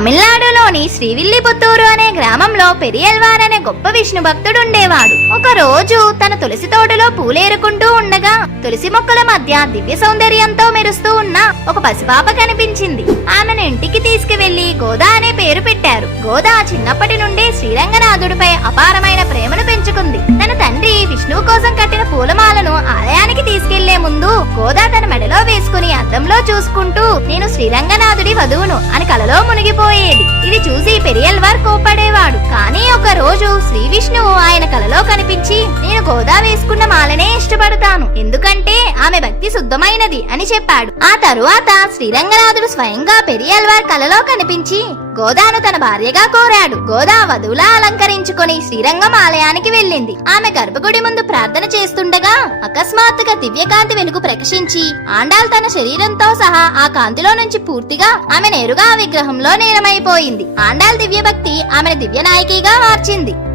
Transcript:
తమిళనాడులోని శ్రీవిల్లిపుత్తూరు అనే గ్రామంలో పెరియల్వార్ అనే గొప్ప విష్ణు భక్తుడు ఉండేవాడు ఒక రోజు తన తులసి తోటలో పూలేరుకుంటూ ఉండగా తులసి మొక్కల మధ్య దివ్య సౌందర్యంతో మెరుస్తూ ఉన్న ఒక పసిపాప కనిపించింది. ఆమెను ఇంటికి తీసుకువెళ్ళి గోదా అనే పేరు పెట్టారు. గోదా చిన్నప్పటి నుండి శ్రీరంగనాథుడిపై అపారమైన ప్రేమను పెంచుకుంది. తన తండ్రి విష్ణువు కోసం కట్టిన పూలమాలను ఆలయానికి తీసుకెళ్ళే ముందు గోదా తన అద్దంలో చూసుకుంటూ నేను శ్రీరంగనాథుడి వధువును అని కలలో మునిగిపోయేది. ఇది చూసి పెరియల్వార్ కోపడేవాడు కానీ రోజు శ్రీ విష్ణువు ఆయన కలలో కనిపించి నేను గోదా వేసుకున్న మాలనే ఇష్టపడతాను. ఎందుకంటే ఆమె భక్తి శుద్ధమైనది అని చెప్పాడు. ఆ తరువాత శ్రీరంగనాథుడు స్వయంగా పెరియల్వార్ కలలో కనిపించి గోదాను తన భార్యగా కోరాడు. గోదా వధువులా అలంకరించుకొని శ్రీరంగం ఆలయానికి వెళ్ళింది. ఆమె గర్భగుడి ముందు ప్రార్థన చేస్తుండగా అకస్మాత్తుగా దివ్యకాంతి వెనుక ప్రకాశించి ఆండాల్ తన శరీరంతో సహా ఆ కాంతిలో నుంచి పూర్తిగా ఆమె నేరుగా ఆ విగ్రహంలో నేరమైపోయింది. ఆండాల్ దివ్యభక్తి ఆమెను దివ్యనాయకిగా మార్చింది. మార్చింది